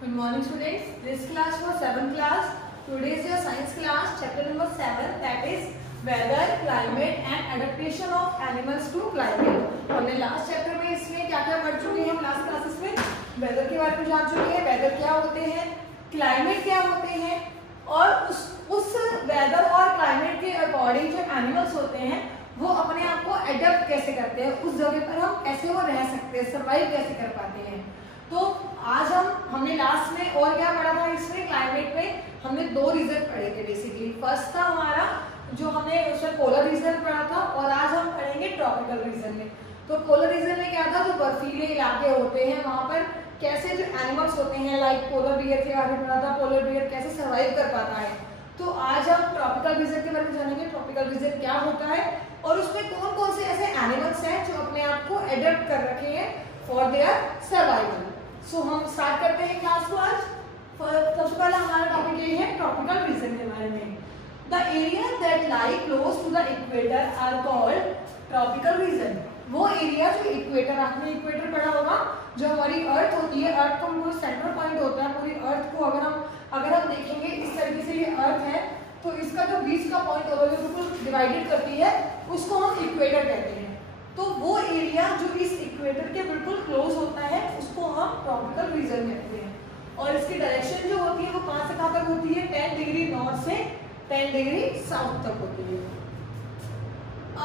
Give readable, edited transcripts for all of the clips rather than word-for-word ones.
Good morning students. This class was 7th class. Today is your science class, chapter number 7, that is weather, climate and adaptation of animals to climate. हमने last chapter में इसमें क्या क्या पढ़ चुके हैं, last classes में weather के बारे में जान चुके हैं, वेदर क्या होते हैं, क्लाइमेट क्या होते हैं और उस वेदर और क्लाइमेट के अकॉर्डिंग जो एनिमल्स होते हैं वो अपने आप को एडेप्ट कैसे करते हैं, उस जगह पर हम कैसे वो रह सकते हैं, सर्वाइव कैसे कर पाते हैं। तो आज हमने लास्ट में और क्या पढ़ा था, इसमें क्लाइमेट में हमने 2 रीजन पढ़े थे बेसिकली। फर्स्ट था हमारा जो हमने उसमें पोलर रीजन पढ़ा था और आज हम पढ़ेंगे ट्रॉपिकल रीजन में। तो पोलर रीजन में क्या था, जो बर्फीले इलाके होते हैं वहां पर कैसे जो एनिमल्स होते हैं, लाइक पोलर बियर के बारे में पढ़ा था, पोलर बियर कैसे सर्वाइव कर पाता है। तो आज हम ट्रॉपिकल रीजन के बारे में जानेंगे, ट्रॉपिकल रीजन क्या होता है और उसमें कौन कौन से ऐसे एनिमल्स हैं जो अपने आप को एडेप्ट कर रखे हैं फॉर देयर सर्वाइवल। सो हम स्टार्ट करते हैं क्लास को आज। सबसे पहला हमारा टॉपिक ये है ट्रॉपिकल रीजन के बारे में। The area that lie close to the equator are called tropical region. वो एरिया जो इक्वेटर, आपने इक्वेटर पढ़ा होगा, जो हमारी अर्थ होती है, अर्थ का वो सेंटर पॉइंट होता है पूरी अर्थ को। अगर हम देखेंगे इस तरीके से ये अर्थ है तो इसका जो बीच का पॉइंट होगा जो बिल्कुल डिवाइडेड करती है उसको हम इक्वेटर कहते हैं। तो वो एरिया जो इस इक्वेटर के बिल्कुल क्लोज होता है उसको हम ट्रॉपिकल रीजन कहते हैं। और इसकी डायरेक्शन जो होती है वो कहां से कहां तक होती है, 10 डिग्री नॉर्थ से 10 डिग्री साउथ तक होती है।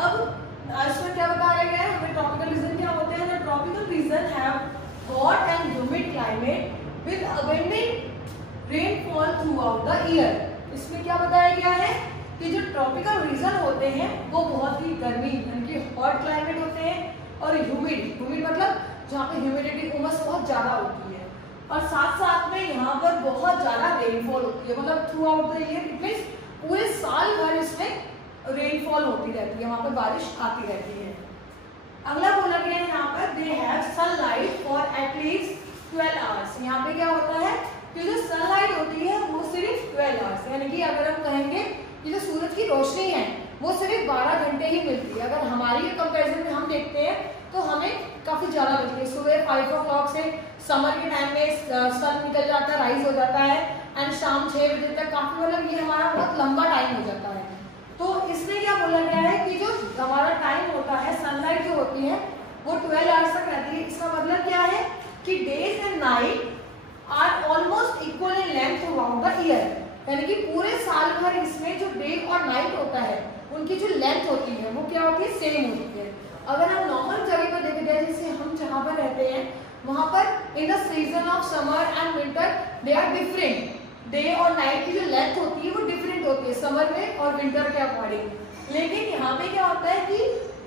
अब इसमें क्या बताया गया है, हमें ट्रॉपिकल रीजन क्या होते हैं। Tropical region have hot and humid climate with abundant rainfall through out the year. इसमें क्या बताया गया है कि जो ट्रॉपिकल रीजन होते हैं वो बहुत ही गर्मी यानी कि हॉट क्लाइमेट होते हैं और ह्यूमिड मतलब जहाँ पे ह्यूमिडिटी उमस बहुत ज्यादा होती है और साथ साथ में यहाँ पर बहुत ज्यादा रेनफॉल होती है। मतलब through out the year it means पूरे साल भर इसमें रेनफॉल होती रहती है, वहाँ पर बारिश आती रहती है। अगला बोला गया है यहाँ पर they have sunlight for at least 12 hours. यहाँ पे क्या होता है कि जो सनलाइट होती है वो सिर्फ 12 आवर्स, यानी कि अगर हम कहेंगे कि जो सूरज की रोशनी है वो सिर्फ 12 घंटे ही मिलती है। अगर हमारी कंपैरिजन में हम देखते हैं तो हमें काफी ज्यादा मिलती है। सुबह 5 o'clock से समर के टाइम में सन निकल जाता है, राइज हो जाता है एंड शाम 6 बजे तक, काफी मतलब ये हमारा बहुत लंबा टाइम हो जाता है। तो इसमें क्या बोला गया है कि जो हमारा टाइम होता है, सनलाइट जो होती है वो 12 आवर्स तक रहती है। इसका मतलब क्या है कि days and night are almost equal in length throughout the year, यानी कि पूरे साल भर इसमें जो डे और नाइट होता है उनकी जो लेंथ होती है वो क्या होती है, सेम होती है। अगर हम नॉर्मल जगह पर देखते हैं जैसे हम जहाँ पर रहते हैं वहां पर in the season of summer and winter they are different, day और नाइट की जो लेंथ होती है वो डिफरेंट होती है समर में और विंटर के अकॉर्डिंग। लेकिन यहाँ पे क्या होता है कि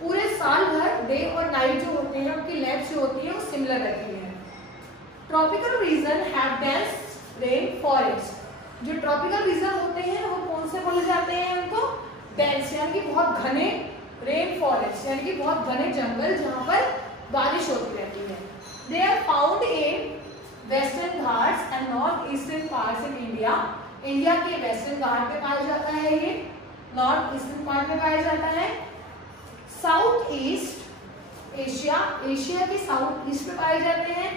पूरे साल भर डे और नाइट जो होते हैं उनकी लेंथ जो होती है वो सिमिलर रहती है। Tropical region have dense rain forest. जो ट्रॉपिकल रीजन होते हैं वो कौन से बोले जाते हैं, उनको डेंस यानी कि बहुत घने, रेन फॉरेस्ट यानी कि बहुत घने जंगल जहाँ पर बारिश होती रहती है। They are found in western Ghats and north eastern parts in India. India के वेस्टर्न घाट पे पाया जाता है, ये नॉर्थ ईस्टर्न पार्ट में पाया जाता है। साउथ ईस्ट एशिया, एशिया के साउथ ईस्ट में पाए जाते हैं।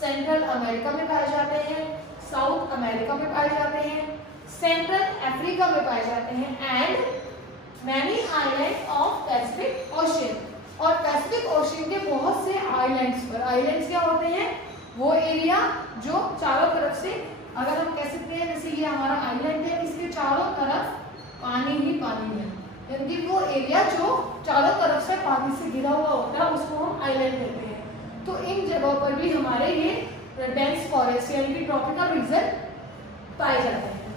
सेंट्रल अमेरिका में पाए जाते हैं, साउथ अमेरिका में पाए जाते हैं, सेंट्रल अफ्रीका में पाए जाते हैं and many island of Pacific ocean. और पैसिफिक ओशियन के बहुत से आइलैंड्स पर, आइलैंड्स क्या होते हैं, वो एरिया जो चारों तरफ से, अगर हम कह सकते हैं जैसे ये हमारा आइलैंड है, इसके चारों तरफ पानी ही पानी है, यानी कि वो एरिया जो चारों तरफ से पानी से घिरा हुआ होता है उसको हम आइलैंड कहते हैं। तो इन जगहों पर भी हमारे ये डेंस फॉरेस्ट यानी कि ट्रॉपिकल रीजन पाए जाते हैं।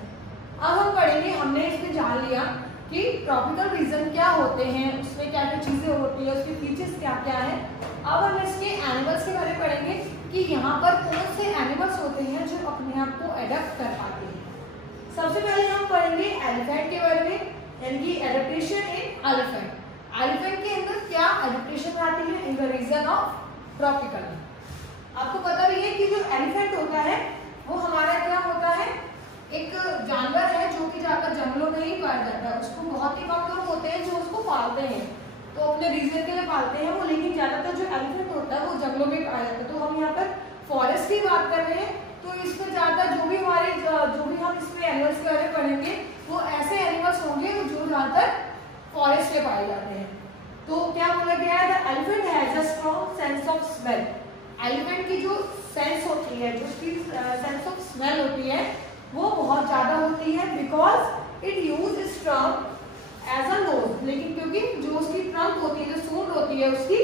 अब हम पढ़ेंगे, हमने इसमें जान लिया कि ट्रॉपिकल रीजन क्या होते हैं, उसमें क्या क्या चीजें होती है, उसके फीचर्स क्या क्या है। अब हम इसके एनिमल्स के बारे में पढ़ेंगे कि यहाँ पर कौन से एनिमल्स होते हैं जो अपने आप को एडेप्ट कर पाते हैं। सबसे पहले हम पढ़ेंगे एलिफेंट के बारे में, यानी कि एडेप्टेशन इन एलिफेंट। एलिफेंट के अंदर क्या एडेप्टेशन आती है in the region of tropical. आपको पता भी है कि जो एलिफेंट होता है वो हमारा क्या होता है, एक जानवर है जो कि जाकर जंगलों में ही पाया जाता है। उसको बहुत ही कम लोग होते हैं जो उसको पालते हैं, तो अपने रीजन के लिए पालते हैं वो, लेकिन ज्यादातर जो एलिफेंट होता है वो जंगलों में पाया जाता है। तो हम यहाँ पर फॉरेस्ट की बात कर रहे हैं तो इस पर strong sense of smell. Elephant की जो सेंस होती है, जो उसकी सेंस ऑफ स्मेल होती है, वो बहुत ज्यादा होती है, because it use its trunk as a nose. लेकिन क्योंकि जो उसकी ट्रंक होती है, जो सूंड होती है उसकी,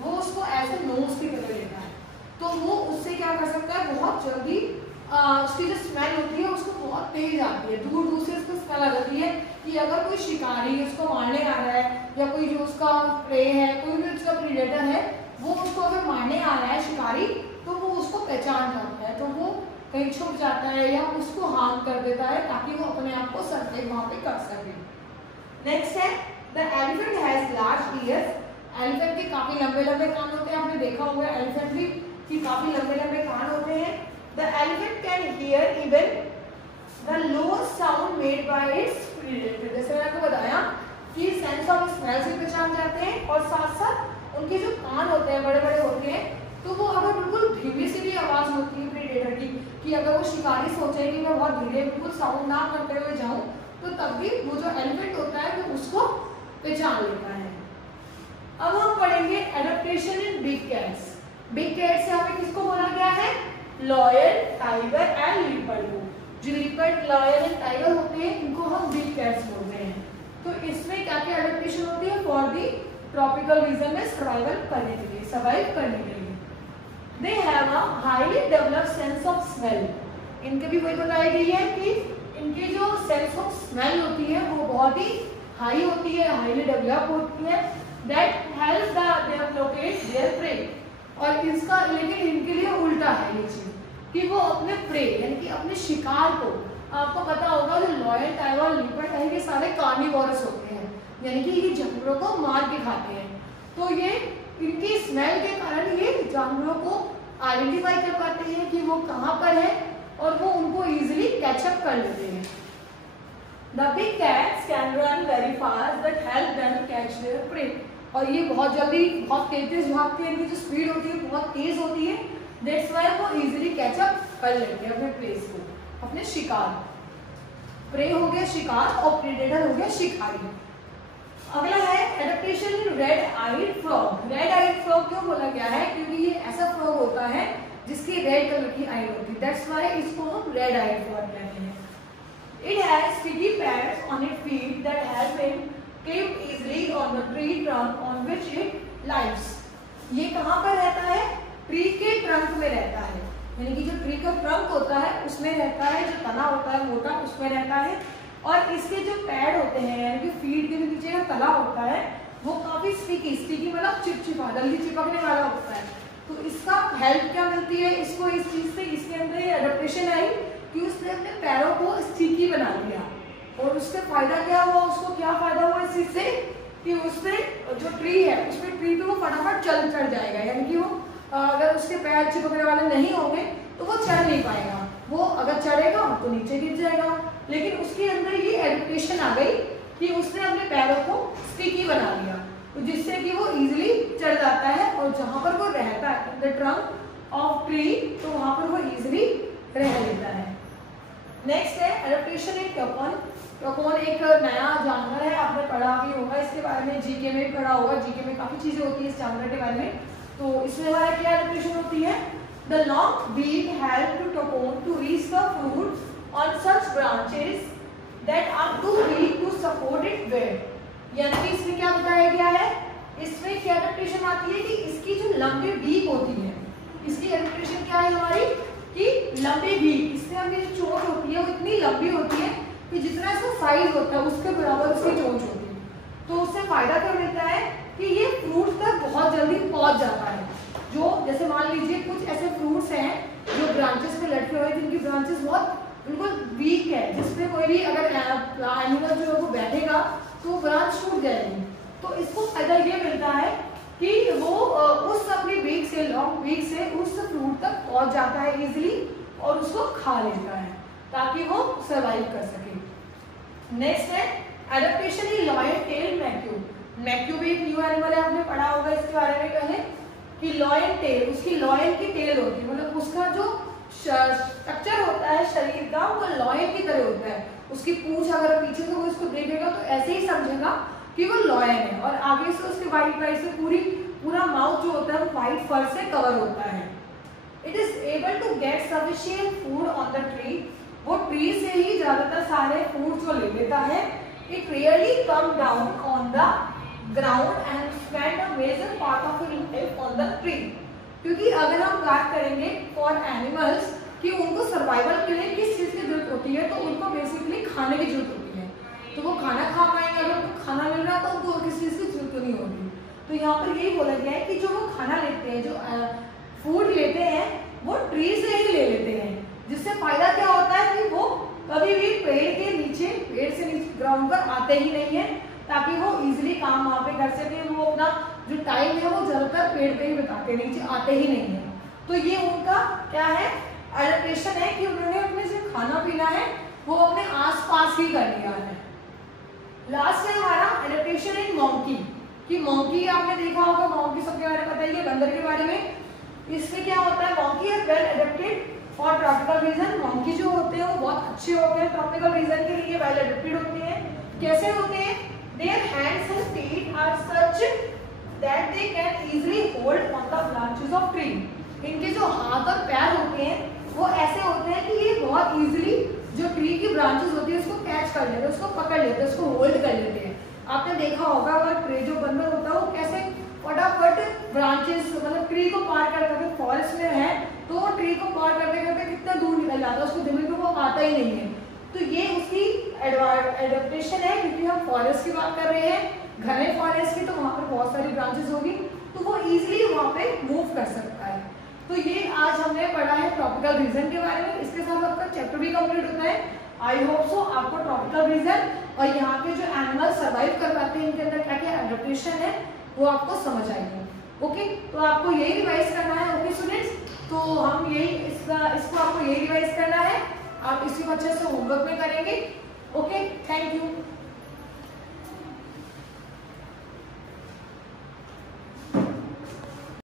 वो उसको एज अ नोज की तरह लेता है, तो वो उससे क्या कर सकता है, बहुत जल्दी उसकी जो स्मेल होती है उसको बहुत तेज आती है, दूर दूर से उसको स्मेल आ जाती है कि अगर कोई शिकारी उसको मारने आ रहा है, या कोई जो उसका प्रे है, कोई भी उसका प्रीडेटर है, वो उसको अगर मारने आ रहा है शिकारी, तो वो उसको पहचान जाता है, तो वो कहीं छुप जाता है या उसको हार्म कर देता है, ताकि वो अपने आप को सरवाइव वहां पे कर सके। नेक्स्ट है the elephant has large years. Elephant के काफी लंबे लंबे कान होते हैं, आपने देखा होगा एलिफेंट भी कि काफी लंबे लंबे कान होते हैं। The elephant can hear even the lowest sound made by it's predator. जैसे मैंने आपको बताया कि सेंस ऑफ स्मेल से पहचान जाते हैं, और साथ साथ उनके जो कान होते हैं बड़े बड़े होते हैं, तो वो अगर बिल्कुल धीमी सी भी आवाज होती है प्रीडेटर की, कि अगर वो शिकारी सोचे कि मैं बहुत धीरे बिल्कुल साउंड ना करते हुए जाऊं, तो तब भी वो जो एलिफेंट होता है वो उसको पहचान लेता है। अब हम पढ़ेंगे adaptation in big cats. Big cats यहाँ पे किसको बोला गया है, लॉयन, टाइगर एंड लीपर्ड को। जो लीपर्ड, लॉयन एंड टाइगर होते हैं, इनको हम बिग कैट्स बोलते हैं। तो इसमें क्या क्या एडेप्टेशन होती है, फॉर दी ट्रॉपिकल रीजन में सर्वाइवल करने के लिए, सर्वाइव करने के लिए। They have a highly developed sense of smell. इनके भी वही बताई गई है कि इनकी जो सेंस ऑफ स्मेल होती है वो बहुत ही हाई होती है, हाईली डेवलप होती है, that help them locate there pray. और इसका लेकिन इनके लिए उल्टा है ये चीज, कि वो अपने प्रे यानी कि अपने शिकार को, आपको पता होगा जो लॉयल, टाइगर, लीपर्ड टाइगर ये सारे कार्निवोरस होते हैं, यानी कि ये जानवरों को मार के खाते हैं। तो ये इनकी स्मेल के कारण ये जानवरों को आइडेंटिफाई कर पाते हैं कि वो कहाँ पर है, और वो उनको इजीली कैचअप कर लेते हैं। The big cats can run very fast that help them catch their prey। और ये बहुत जल्दी, बहुत तेज भागती है, इनकी जो स्पीड होती है बहुत तेज होती है, दैट्स व्हाई वो इजीली कैचअप कर लेते हैं अपने प्रे को, अपने शिकार। प्रे हो गया शिकार और प्रीडेटर हो गया शिकारी। अगला है adaptation in red eyed frog. Red eyed frog क्यों बोला गया है, क्योंकि ये ऐसा फ्रॉग होता है जिसकी रेड कलर की आई होती है, दैट्स व्हाई इसको हम रेड आइड फ्रॉग कहते हैं। It has sticky pads on its feet that help it climb easily on the tree trunk on which it lives। ये कहाँ पर रहता है, ट्री के ट्रंक में रहता है, यानी कि जो ट्री का ट्रंक होता है उसमें रहता है, जो तना होता है मोटा उसमें रहता है, और इसके जो पैड होते हैं यानी कि फीट के नीचे का तला होता है वो काफी स्टिकी, स्टिकी मतलब चिपचिपा, जल्दी चिपकने वाला होता है। तो इसका हेल्प क्या मिलती है इसको, इस चीज से, इसके अंदर ये एडेप्टेशन आई कि उसने अपने पैरों को स्टिकी बना लिया, और उससे फायदा क्या हुआ, उसको क्या फायदा हुआ इस चीज से, कि उससे जो ट्री है उसमें ट्री पे वो फटाफट चढ़ जाएगा, यानी कि वो अगर उसके पैर चिपकने वाले नहीं होंगे तो वो चढ़ नहीं पाएगा, वो अगर चढ़ेगा तो नीचे गिर जाएगा। लेकिन उसके अंदर ये एडेप्टेशन आ गई कि उसने अपने पैरों को स्टिकी बना लिया, तो जिससे कि वो इजीली चढ़ जाता है, और जहां पर वो रहता है द ट्रंक ऑफ ट्री, तो वहां पर वो इजीली रह लेता है। नेक्स्ट है एडेप्टेशन इन टोकन। टोकन एक नया जानवर है, आपने पढ़ा भी होगा इसके बारे में, जीके में भी पढ़ा होगा, जीके में काफी चीजें होती है इस जानवर के बारे में। तो इसमें हमारा क्या एडेप्टेशन होती है, the long beak help to toucan to reach the fruit on such branches that are too weak to support it weight. यानी कि इसमें क्या बताया गया है, इसमें क्या एडेप्टेशन आती है कि इसकी जो लंबी बीक होती है, इसकी एडेप्टेशन क्या है हमारी, कि लंबी बीक, इससे हमें जो चोंच होती है वो इतनी लंबी होती है कि जितना इसका साइज होता है उसके बराबर उसकी चोंच होती है। तो उससे फायदा क्या मिलता है कि ये फ्रूट तक बहुत जल्दी पहुंच जाता है। जो जैसे मान लीजिए कुछ ऐसे फ्रूट्स हैं जो ब्रांचेस पे लटके हुए, जिनकी ब्रांचेस बहुत बिल्कुल वीक है, जिसमें कोई भी अगर एनिमल जो है वो बैठेगा तो ब्रांच टूट जाएगी। तो इसको फायदा ये मिलता है कि वो उस अपनी बीक से, लॉन्ग बीक से उस फ्रूट तक पहुंच जाता है इजीली, और उसको खा लेता है ताकि वो सर्वाइव कर सके। नेक्स्ट है adaptation in lion tail macaque. Macaque भी एक न्यू एनिमल है, आपने पढ़ा होगा इसके बारे में पहले, कि लॉयन टेल, उसकी लॉयन की टेल होती है, मतलब उसका जो स्ट्रक्चर होता है शरीर का वो लॉयन की तरह होता है। उसकी पूंछ अगर पीछे से वो इसको देखेगा तो ऐसे ही समझेगा कि वो लॉयन है, और आगे से उसके वाइट से पूरी पूरा माउथ जो होता है वो वाइट फर से कवर होता है। It is able to get sufficient food on the tree, वो ट्री से ही ज्यादातर सारे फूड जो ले लेता है। It really come down on the ground and spend a major part of it life on the tree. क्योंकि अगर हम बात करेंगे फॉर एनिमल्स कि उनको सर्वाइवल के लिए किस चीज की जरूरत होती है, तो उनको बेसिकली खाने की जरूरत होती है, तो वो खाना खा पाएंगे। अगर उनको खाना मिल रहा है तो उनको किसी चीज की जरूरत नहीं होगी। तो यहाँ पर यही बोला गया है कि जो वो खाना लेते हैं, जो फूड लेते हैं, वो ट्री से ही ले लेते हैं, जिससे फायदा क्या होता है कि वो कभी भी पेड़ के नीचे, पेड़ से नीचे ग्राउंड पर आते ही नहीं है, ताकि वो इजिली काम वहाँ पे कर सके। वो अपना जो टाइम है वो ज्यादातर पेड़ पे ही बिताते, नीचे आते ही नहीं है। तो ये उनका क्या है, एडेप्टेशन है कि उन्होंने अपने जो खाना पीना है वो अपने आसपास ही कर लिया है। लास्ट है हमारा एडेप्टेशन इन मंकी, कि मंकी आपने देखा होगा, मंकी सबके बारे में बताइए, बंदर के बारे में। इसमें क्या होता है, monkey is well adapted for tropical region. Monkey जो होते हैं वो बहुत अच्छे होते हैं ट्रॉपिकल रीजन के लिए, वेल एडेप्टेड होते हैं। कैसे होते हैं, their hands and feet are such that they can easily hold on the branches of tree. इनके जो हाथ और पैर होते हैं वो ऐसे होते हैं कि ये बहुत इजीली जो ट्री की ब्रांचेस होती है उसको कैच कर लेते हैं, उसको पकड़ लेते हैं, उसको होल्ड कर लेते हैं। आपने देखा होगा अगर ट्री जो बंदर होता है वो कैसे फटाफट ब्रांचेस, मतलब ट्री को पार कर करके, फॉरेस्ट में है तो वो ट्री को पार करते करते कितना दूर निकल जाता है, उसको जमीन पे वो आता ही नहीं है। तो ये उसकी एडेप्टेशन है, क्योंकि हम फॉरेस्ट की बात कर रहे हैं, घने फॉरेस्ट की, तो वहाँ पर बहुत सारी ब्रांचेस होगी, तो वो इजिली वहाँ पे मूव कर सकता है। तो ये आज हमने पढ़ा है ट्रॉपिकल रीजन के बारे में। इसके साथ आपका चैप्टर भी कंप्लीट होता है। आई होप सो आपको ट्रॉपिकल रीजन और यहाँ के जो एनिमल सर्वाइव कर पाते हैं, इनके अंदर क्या क्या एडेप्टेशन है वो आपको समझ आएगी। ओके, तो आपको यही रिवाइज करना है। ओके स्टूडेंट्स, तो हम यही इसको आपको यही रिवाइज करना है, आप इसी को अच्छे से होमवर्क में करेंगे। Okay, thank you.